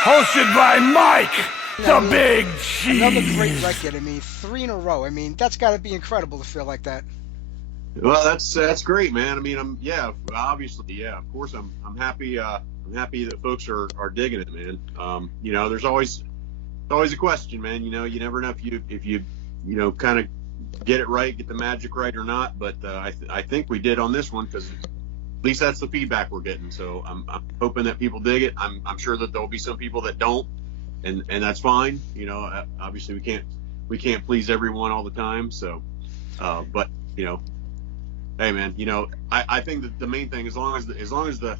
Hosted by Mike, the Big Cheese. Another great record. I mean, 3 in a row. I mean, that's got to be incredible to feel like that. Well, that's great, man. I mean, obviously, yeah. Of course, I'm happy. I'm happy that folks are digging it, man. You know, there's always a question, man. You know, you never know if you kind of get it right, get the magic right or not. But I think we did on this one, because at least that's the feedback we're getting. So I'm hoping that people dig it. I'm sure that there'll be some people that don't, and that's fine. You know, obviously we can't please everyone all the time. So, but you know, hey man, you know, I think that the main thing, as long as the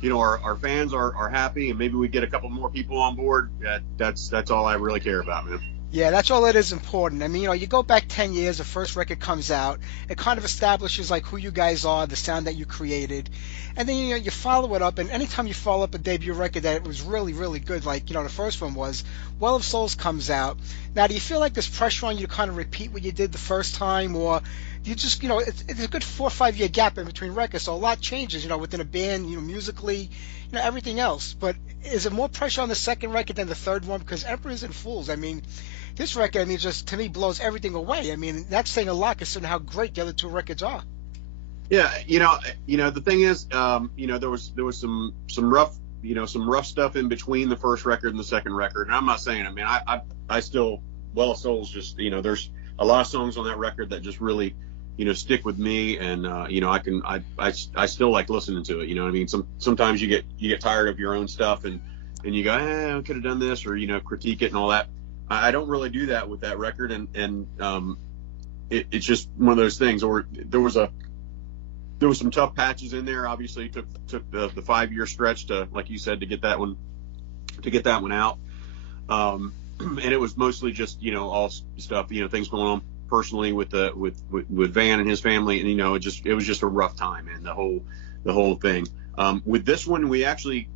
you know, our fans are happy, and maybe we get a couple more people on board, that's all I really care about, man. Yeah, that's all that is important. I mean, you know, you go back 10 years, the first record comes out, it kind of establishes like who you guys are, the sound that you created, and then, you know, you follow it up, and anytime you follow up a debut record that was really, really good, like, you know, the first one was, Well of Souls comes out. Now, do you feel like there's pressure on you to kind of repeat what you did the first time, or you just, you know, it's a good 4 or 5 year gap in between records, so a lot changes, you know, within a band, you know, musically, you know, everything else. But is it more pressure on the second record than the third one? Because Emperors and Fools, I mean, this record, I mean, just to me blows everything away. I mean, that's saying a lot considering how great the other 2 records are. Yeah, you know, the thing is, you know, there was some rough, you know, some rough stuff in between the first record and the second record. And I'm not saying, I mean, I still, Well of Souls, just, you know, there's a lot of songs on that record that just really, you know, stick with me, and you know, I still like listening to it. You know what I mean? Sometimes you get tired of your own stuff, and you go, I could have done this, or, you know, critique it and all that. I don't really do that with that record, and it's just one of those things. Or there was some tough patches in there. Obviously, it took the 5-year stretch to, like you said, to get that one out. And it was mostly just, you know, all stuff, you know, things going on personally with Van and his family, and, you know, it was just a rough time, and the whole thing. With this one, we actually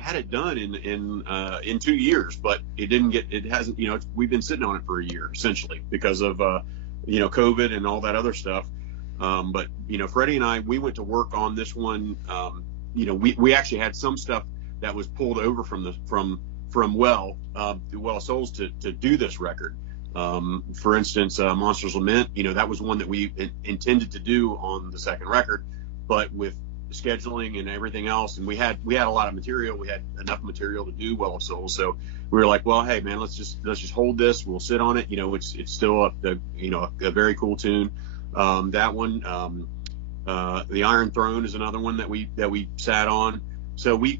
had it done in 2 years, but it hasn't, you know, we've been sitting on it for a year essentially because of you know, COVID and all that other stuff. But, you know, Freddie and I, we went to work on this one. You know, we actually had some stuff that was pulled over from Well of Souls to do this record. For instance, Monsters Lament, you know, that was one that we intended to do on the second record, but with scheduling and everything else, and we had a lot of material. We had enough material to do Well of Souls, so we were like, well, hey man, let's just hold this. We'll sit on it. You know, it's still a very cool tune. That one, The Iron Throne is another one that we sat on. So we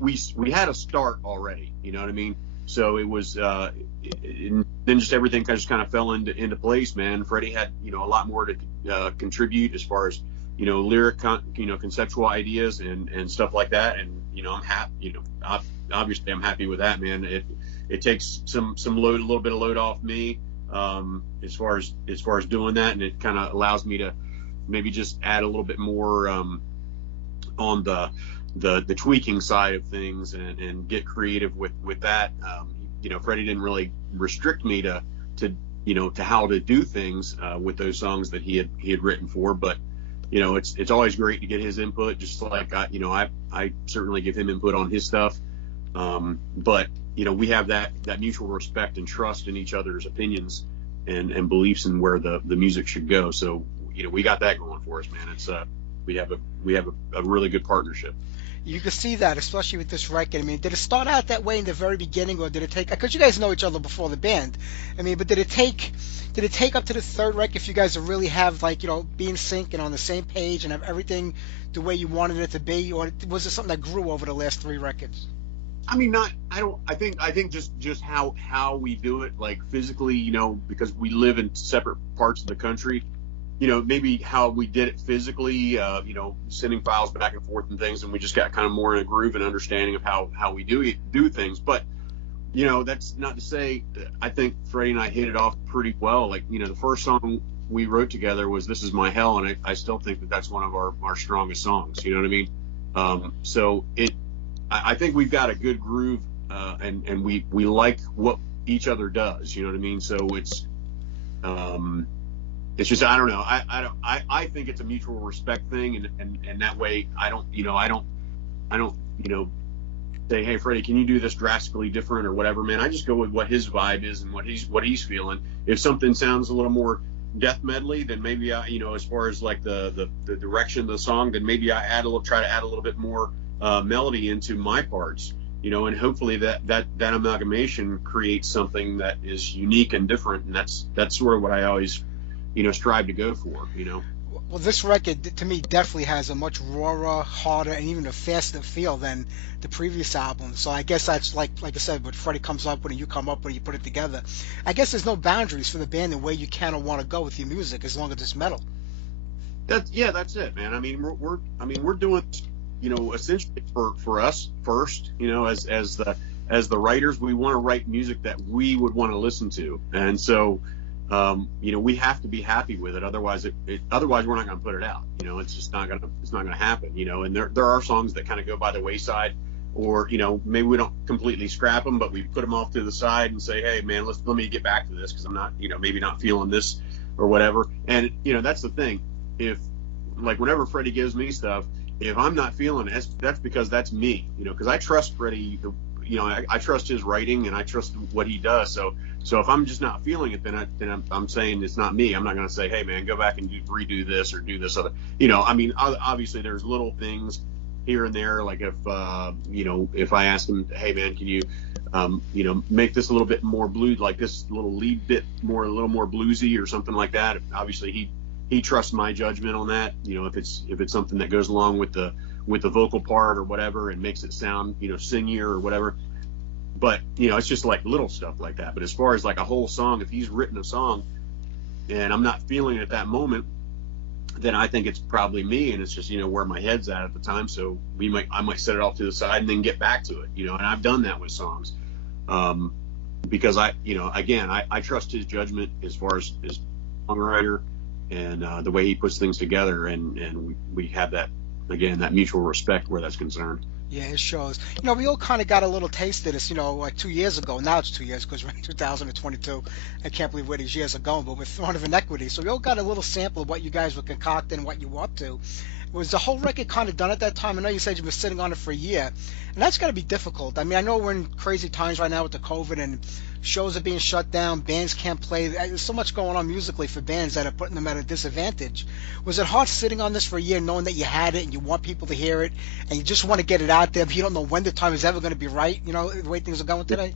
had a start already. You know what I mean? So it was, then just everything kind of fell into place, man. Freddie had, you know, a lot more to contribute as far as, you know, lyric, you know, conceptual ideas and stuff like that. And, you know, I'm happy, you know, obviously I'm happy with that, man. It takes some load, a little bit of load off me, as far as doing that. And it kind of allows me to maybe just add a little bit more, on the tweaking side of things and get creative with that. You know, Freddie didn't really restrict me to you know, to how to do things with those songs that he had written for, but you know, it's always great to get his input, just like I certainly give him input on his stuff. But you know, we have that mutual respect and trust in each other's opinions and beliefs in where the music should go. So, you know, we got that going for us, man. It's we have a really good partnership. You can see that, especially with this record. I mean, did it start out that way in the very beginning, or did it take? Because you guys know each other before the band. I mean, but did it take up to the third record for you guys to really have like be in sync and on the same page and have everything the way you wanted it to be, or was it something that grew over the last three records? I mean, not. I don't. I think just how we do it, like physically, because we live in separate parts of the country. Maybe how we did it physically, sending files back and forth and things, and we just got kind of more in a groove and understanding of how we do things. But, that's not to say I think Freddie and I hit it off pretty well. Like, the first song we wrote together was "This Is My Hell," and I still think that that's one of our strongest songs. You know what I mean? I think we've got a good groove, and we like what each other does. You know what I mean? So it's just, I don't know. I think it's a mutual respect thing, and that way I don't say, hey Freddie, can you do this drastically different or whatever, man. I just go with what his vibe is and what he's feeling. If something sounds a little more death medley, then maybe I, as far as like the direction of the song, then maybe I try to add a little bit more melody into my parts, and hopefully that amalgamation creates something that is unique and different, and that's sort of what I always strive to go for. Well, this record to me definitely has a much rawer, harder, and even a faster feel than the previous album. So I guess that's like I said, what Freddie comes up with and you come up with, you put it together. I guess there's no boundaries for the band and where you can or want to go with your music as long as it's metal. That's it, man. I mean, we're doing, essentially for us first, as the writers, we want to write music that we would want to listen to, and so. We have to be happy with it. Otherwise, otherwise we're not going to put it out. It's just not going to happen. And there are songs that kind of go by the wayside, or maybe we don't completely scrap them, but we put them off to the side and say, hey man, let me get back to this because I'm not, maybe not feeling this or whatever. And that's the thing. If like whenever Freddie gives me stuff, if I'm not feeling it, that's because that's me. Because I trust Freddie. I trust his writing and I trust what he does. So if I'm just not feeling it, then I'm saying it's not me. I'm not going to say, hey man, go back and redo this or do this other. Obviously there's little things here and there. Like if I ask him, hey man, can you, make this a little bit more blues, like this little lead bit a little more bluesy or something like that. Obviously he trusts my judgment on that. If it's something that goes along with the vocal part or whatever and makes it sound, singier or whatever. But, it's just like little stuff like that. But as far as like a whole song, if he's written a song and I'm not feeling it at that moment, then I think it's probably me, and it's just, where my head's at the time. So I might set it off to the side and then get back to it, and I've done that with songs. Because I trust his judgment as far as his songwriter and the way he puts things together. And we have that, again, that mutual respect where that's concerned. Yeah, it shows. We all kind of got a little taste of this, like 2 years ago. Now it's 2 years because we're in 2022. I can't believe where these years are going, but with Throne of Inequity. So we all got a little sample of what you guys were concocting and what you were up to. Was the whole record kind of done at that time? I know you said you were sitting on it for a year, and that's got to be difficult. I mean, I know we're in crazy times right now with the COVID, and shows are being shut down, bands can't play. There's so much going on musically for bands that are putting them at a disadvantage. Was it hard sitting on this for a year knowing that you had it and you want people to hear it and you just want to get it out there, but you don't know when the time is ever going to be right, the way things are going today?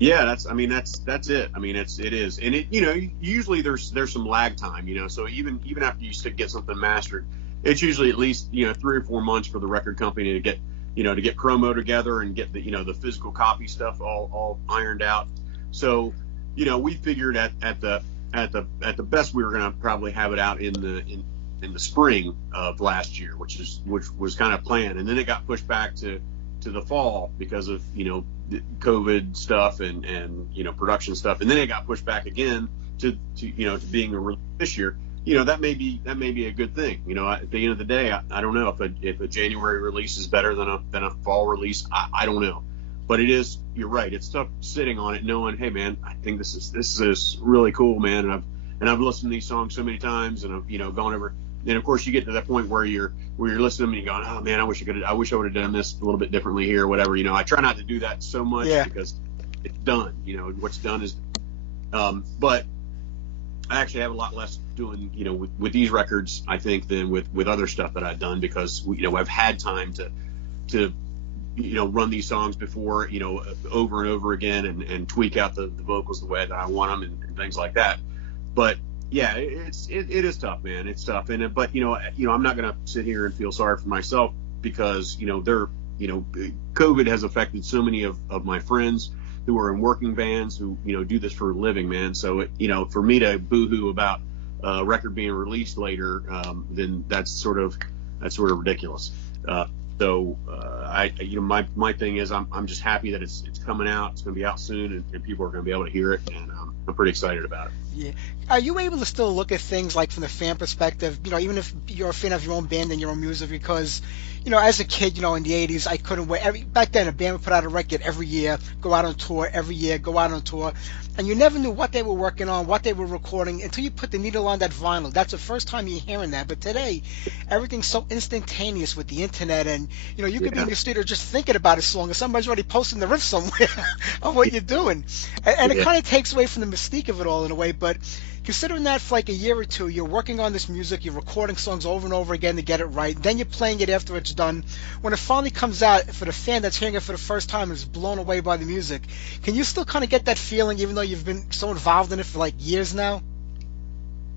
Yeah, that's it. I mean, it is. And usually there's some lag time, so even after you get something mastered, it's usually at least, 3 or 4 months for the record company to get promo together and get the physical copy stuff all ironed out. So, we figured at the best we were going to probably have it out in the spring of last year, which was kind of planned, and then it got pushed back to the fall because of COVID stuff and production stuff, and then it got pushed back again to being a release this year. That may be a good thing. At the end of the day, I don't know if a January release is better than a fall release. I don't know. But it is, you're right. It's tough sitting on it, knowing, hey man, I think this is really cool, man. And I've listened to these songs so many times, and I've gone over. And of course, you get to that point where you're listening to them and you're going, oh man, I wish I would have done this a little bit differently here, or whatever. I try not to do that so much because it's done. What's done is, but I actually have a lot less doing, with these records, I think, than with other stuff that I've done, because I've had time to run these songs before, over and over again, and tweak out the vocals the way that I want them, and things like that. But yeah, it is tough, man. It's tough, but I'm not gonna sit here and feel sorry for myself, because COVID has affected so many of my friends who are in working bands, who do this for a living, man. So for me to boohoo about a record being released later, then that's sort of ridiculous. My thing is, I'm just happy that it's coming out. It's going to be out soon, and people are going to be able to hear it, and I'm pretty excited about it. Yeah. Are you able to still look at things like from the fan perspective, even if you're a fan of your own band and your own music? Because, as a kid, in the 80s, I couldn't wait. Back then, a band would put out a record every year, go out on tour every year, go out on tour. And you never knew what they were working on, what they were recording, until you put the needle on that vinyl. That's the first time you're hearing that. But today, everything's so instantaneous with the internet. And, you could be in your studio just thinking about a song, and somebody's already posting the riff somewhere of what you're doing. And it kind of takes away from the mystique of it all in a way. But considering that for like a year or two, you're working on this music, you're recording songs over and over again to get it right, then you're playing it after it's done. When it finally comes out, for the fan that's hearing it for the first time and is blown away by the music, can you still kind of get that feeling, even though you've been so involved in it for like years now?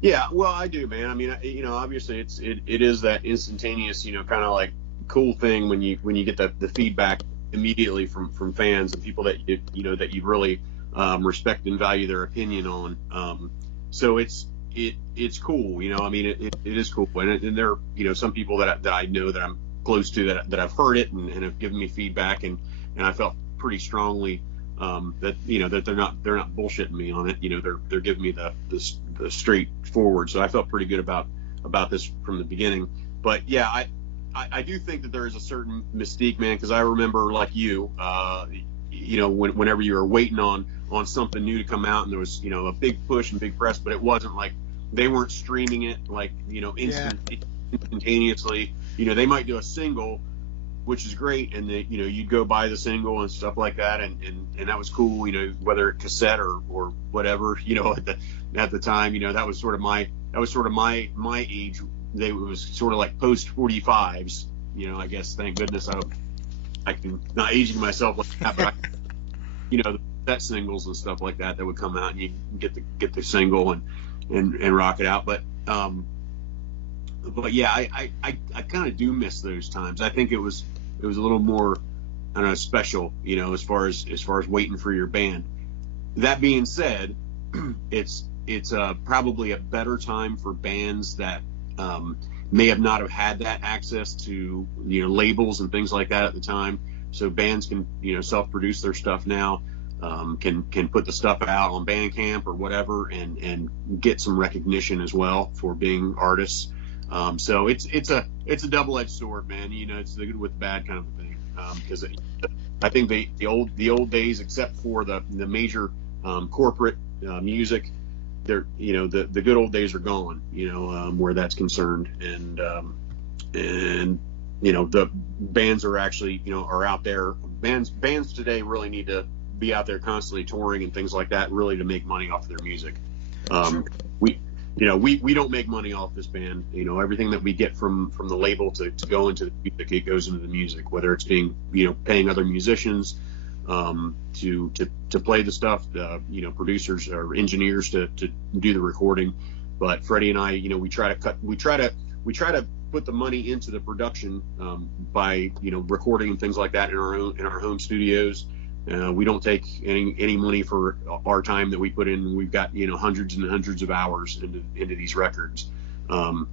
Yeah, well, I do, man. I mean, obviously it is that instantaneous, kind of like cool thing when you get the feedback immediately from fans and people that you really respect and value their opinion on. So it's cool, I mean, it is cool, and there are some people that I know that I'm close to that I've heard it and have given me feedback, and I felt pretty strongly that that they're not bullshitting me on it. They're giving me the straightforward. So I felt pretty good about this from the beginning. But yeah, I do think that there is a certain mystique, man, because I remember, like whenever you were waiting on something new to come out, and there was a big push and big press, but it wasn't like they weren't streaming it like instantaneously. They might do a single, which is great, and you'd go buy the single and stuff like that, and that was cool, whether cassette or whatever, at the time, that was sort of my age. It was sort of like post 45s, I guess. Thank goodness I can not aging myself like that, but that singles and stuff like that would come out, and you get the single and rock it out. But yeah, I kind of do miss those times. I think it was a little more, I don't know, special, as far as waiting for your band. That being said, it's probably a better time for bands that may have not have had that access to labels and things like that at the time. So bands can self-produce their stuff now, can put the stuff out on Bandcamp or whatever, and get some recognition as well for being artists. So it's a double-edged sword, man. It's the good with the bad kind of thing. Because I think the old days, except for the major corporate music, they're the good old days are gone. Where that's concerned, and the bands are actually are out there. Bands today really need to be out there constantly touring and things like that, really, to make money off of their music. We don't make money off this band. Everything that we get from the label to go into the music, it goes into the music, whether it's being, paying other musicians to play the stuff, producers or engineers to do the recording. But Freddie and I, we try to put the money into the production by recording and things like that in our home studios. We don't take any money for our time that we put in. We've got hundreds and hundreds of hours into these records.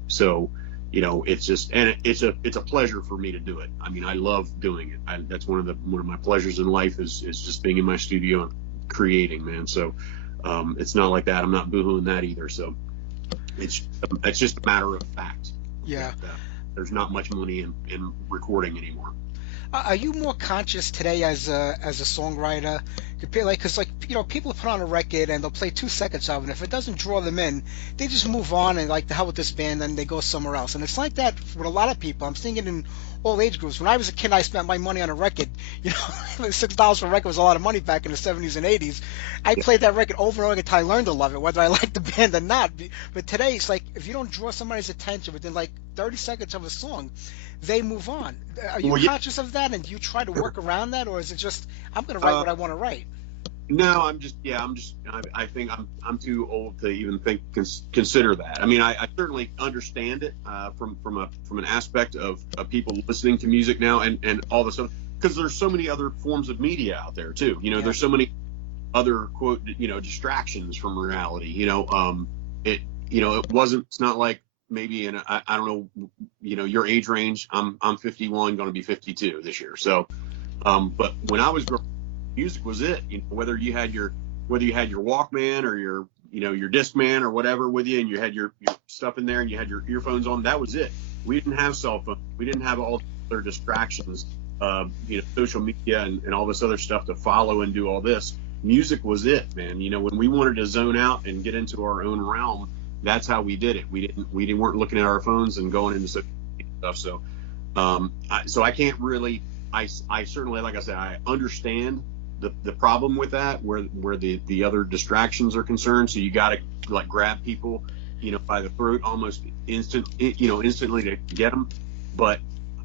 So it's just, and it's a pleasure for me to do it. I mean, I love doing it. That's one of my pleasures in life is just being in my studio and creating, man. So it's not like that. I'm not boohooing that either. So it's just a matter of fact. Yeah. That, there's not much money in recording anymore. Are you more conscious today as a songwriter? Because people put on a record and they'll play 2 seconds of it. And if it doesn't draw them in, they just move on and like the hell with this band, and they go somewhere else. And it's like that with a lot of people. I'm seeing it in all age groups. When I was a kid, I spent my money on a record. $6 for a record was a lot of money back in the 70s and 80s. I played that record over and over until I learned to love it, whether I liked the band or not. But today, it's like if you don't draw somebody's attention within like 30 seconds of a song, they move on. Are you conscious of that, and do you try to work around that, or is it just I'm going to write what I want to write? No, I think I'm too old to even consider that. I mean, I certainly understand it from an aspect of people listening to music now and all this stuff, because there's so many other forms of media out there too. There's so many other quote distractions from reality. It's not like maybe I don't know, your age range. I'm 51, going to be 52 this year. So, but when I was growing, music was it. Whether you had your Walkman or your Discman or whatever with you, and you had your stuff in there, and you had your earphones on, that was it. We didn't have cell phones. We didn't have all the other distractions, social media and all this other stuff to follow and do all this. Music was it, man. When we wanted to zone out and get into our own realm, that's how we did it. We weren't looking at our phones and going into stuff. So, I can't really. I certainly, like I said, I understand the problem with that, where the other distractions are concerned. So you got to like grab people, by the throat almost instantly to get them. But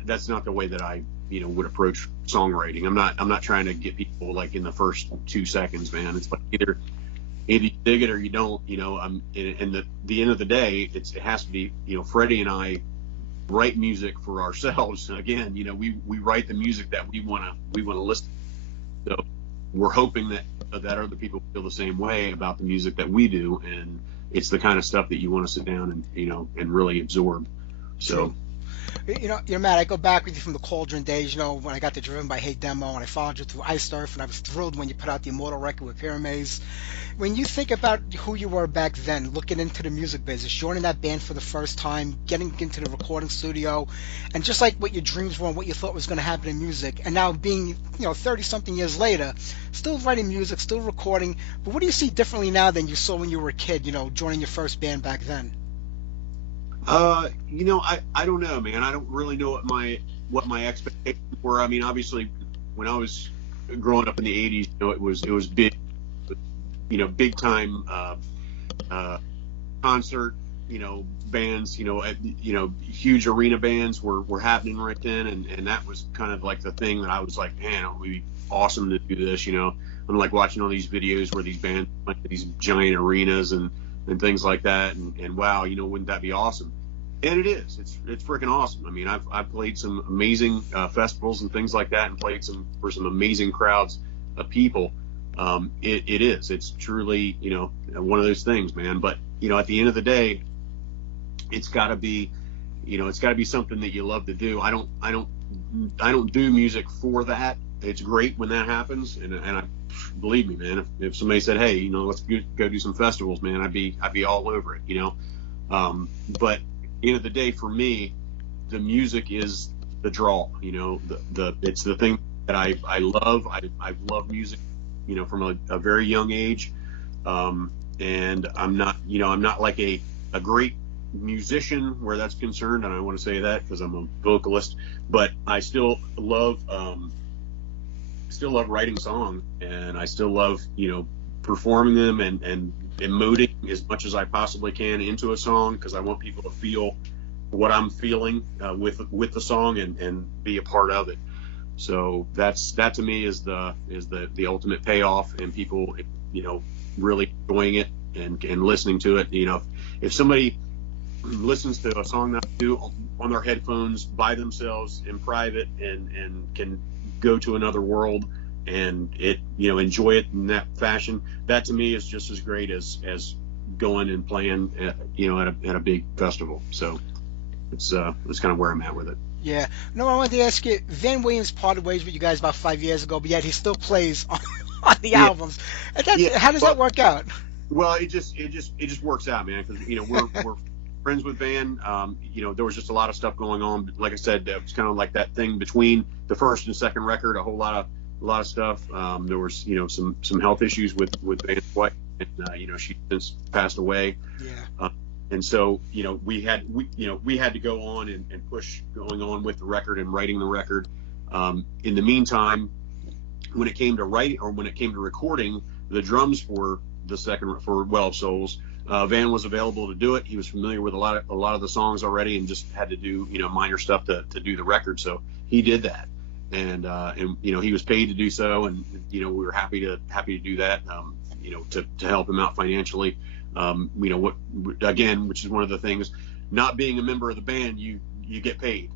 that's not the way that I, would approach songwriting. I'm not trying to get people like in the first 2 seconds, man. It's like either you dig it or you don't. And the end of the day, it has to be. Freddie and I write music for ourselves. Again, we write the music that we want to listen to. So we're hoping that other people feel the same way about the music that we do, and it's the kind of stuff that you want to sit down and really absorb. So. Matt, I go back with you from the Cauldron days, when I got the Driven by Hate demo, and I followed you through Ice Earth, and I was thrilled when you put out the Immortal record with Pyramids. When you think about who you were back then, looking into the music business, joining that band for the first time, getting into the recording studio, and just like what your dreams were and what you thought was going to happen in music, and now being, 30-something years later, still writing music, still recording, but what do you see differently now than you saw when you were a kid, joining your first band back then? I don't know, man. I don't really know what my expectations were. I mean, obviously, when I was growing up in the '80s, it was big, big time concert, bands, huge arena bands were happening right then, and that was kind of like the thing that I was like, man, it would be awesome to do this. I'm like watching all these videos where these bands went to these giant arenas and things like that, and wow, wouldn't that be awesome? And it is. It's freaking awesome. I mean, I've played some amazing festivals and things like that, and played for some amazing crowds of people. It is. It's truly, one of those things, man. But at the end of the day, it's got to be, something that you love to do. I don't do music for that. It's great when that happens, and I believe me, man. If somebody said, hey, let's go do some festivals, man, I'd be all over it, But at the end of the day, for me, the music is the draw. It's the thing that I love. I've loved music, from a very young age, and I'm not like a great musician where that's concerned, and I want to say that because I'm a vocalist, but I still love writing songs, and I still love performing them and emoting as much as I possibly can into a song, because I want people to feel what I'm feeling with the song and be a part of it. So that to me is the ultimate payoff, and people really enjoying it and listening to it. If somebody listens to a song that I do on their headphones by themselves in private and can go to another world and enjoy it in that fashion, that to me is just as great as going and playing at a big festival. So it's kind of where I'm at with it. Yeah. No, I wanted to ask you, Van Williams parted ways with you guys about 5 years ago, but yet he still plays on the albums. And how does that work out? Well, it just works out, man, because we're friends with Van. There was just a lot of stuff going on. Like I said, it was kind of like that thing between the first and second record. A lot of stuff. There was some health issues with Van's wife, and she since passed away. Yeah. And so we had to go on and push going on with the record and writing the record. In the meantime, when it came to recording the drums for Well of Souls, Van was available to do it. He was familiar with a lot of the songs already, and just had to do minor stuff to do the record. So he did that, and he was paid to do so, and we were happy to do that. To help him out financially. Which is one of the things. Not being a member of the band, you get paid.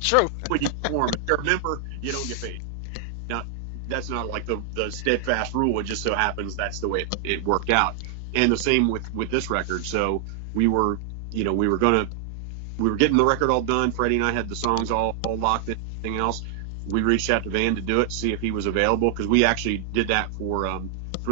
True. When you perform, if you're a member, you don't get paid. Now, that's not like the steadfast rule. It just so happens that's the way it worked out. And the same with this record. So we were getting the record all done. Freddie and I had the songs all locked in, everything else. We reached out to Van to do it, see if he was available, because we actually did that for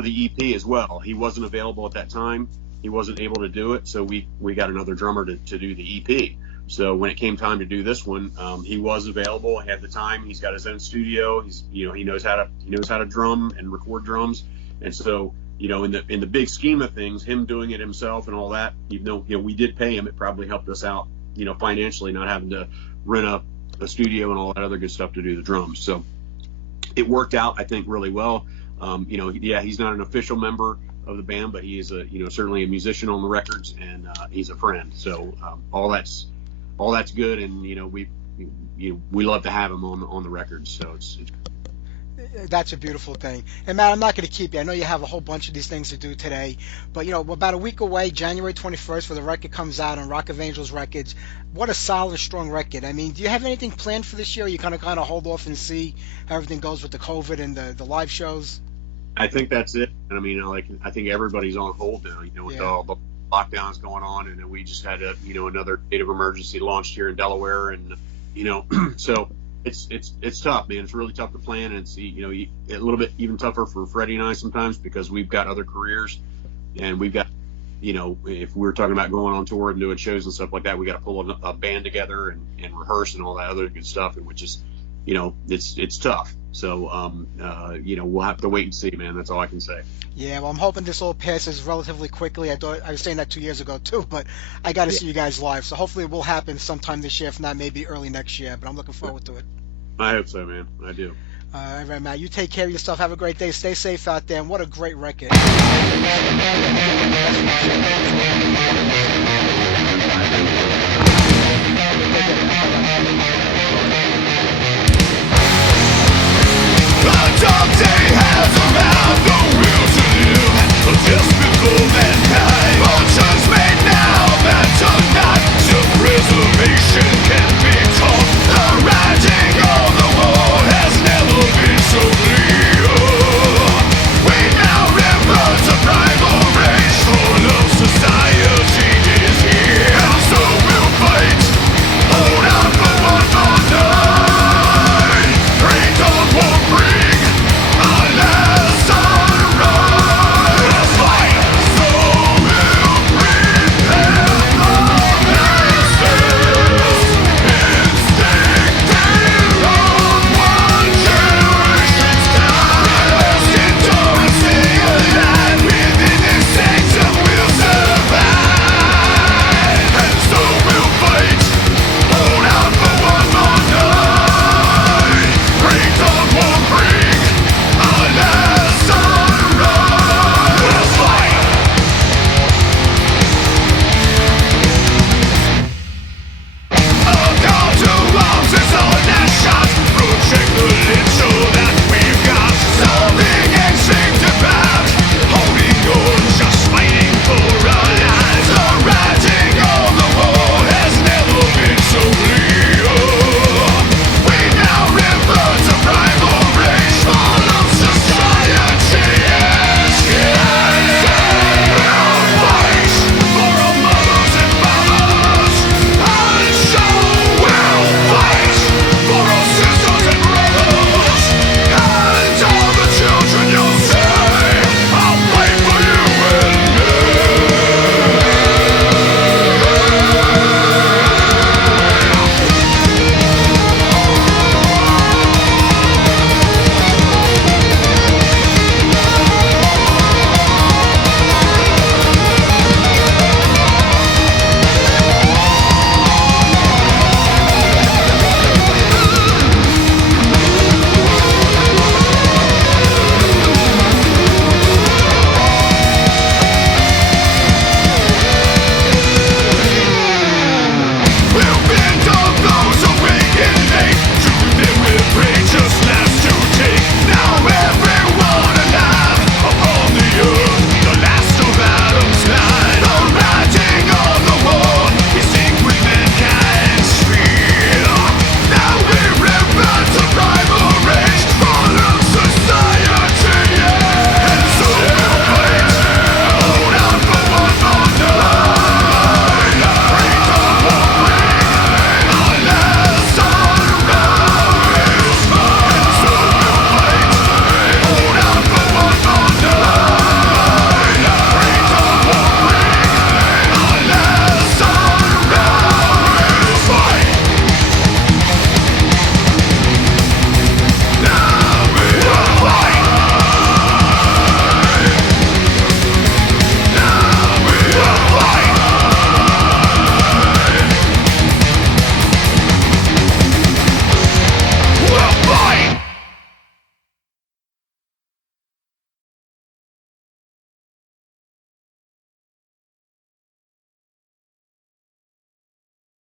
the EP as well. He wasn't available at that time. He wasn't able to do it, so we got another drummer to do the EP. So when it came time to do this one, he was available. He had the time. He's got his own studio. He knows how to drum and record drums. And so in the big scheme of things, him doing it himself and all that, even though we did pay him, it probably helped us out financially, not having to rent a studio and all that other good stuff to do the drums. So it worked out, I think, really well. He's not an official member of the band, but he is certainly a musician on the records, and he's a friend. So all that's good, and we love to have him on the records. So it's That's a beautiful thing. And Matt, I'm not going to keep you. I know you have a whole bunch of these things to do today, but we're about a week away, January 21st, where the record comes out on Rock of Angels Records. What a solid, strong record. I mean, do you have anything planned for this year? Or you kind of hold off and see how everything goes with the COVID and the live shows? I think that's it. And I mean, I think everybody's on hold now, with all the lockdowns going on, and then we just had another state of emergency launched here in Delaware, and so it's tough, man. It's really tough to plan, and it's a little bit even tougher for Freddie and I sometimes, because we've got other careers, and we've got if we're talking about going on tour and doing shows and stuff like that, we got to pull a band together and rehearse and all that other good stuff, and which is it's tough. So we'll have to wait and see, man. That's all I can say. Yeah, well, I'm hoping this all passes relatively quickly. I was saying that 2 years ago too, but I got to see you guys live, so hopefully it will happen sometime this year, if not maybe early next year. But I'm looking forward to it. I hope so, man. I do. All right, Matt. You take care of yourself. Have a great day. Stay safe out there. And what a great record. The dark day has around the will to live just before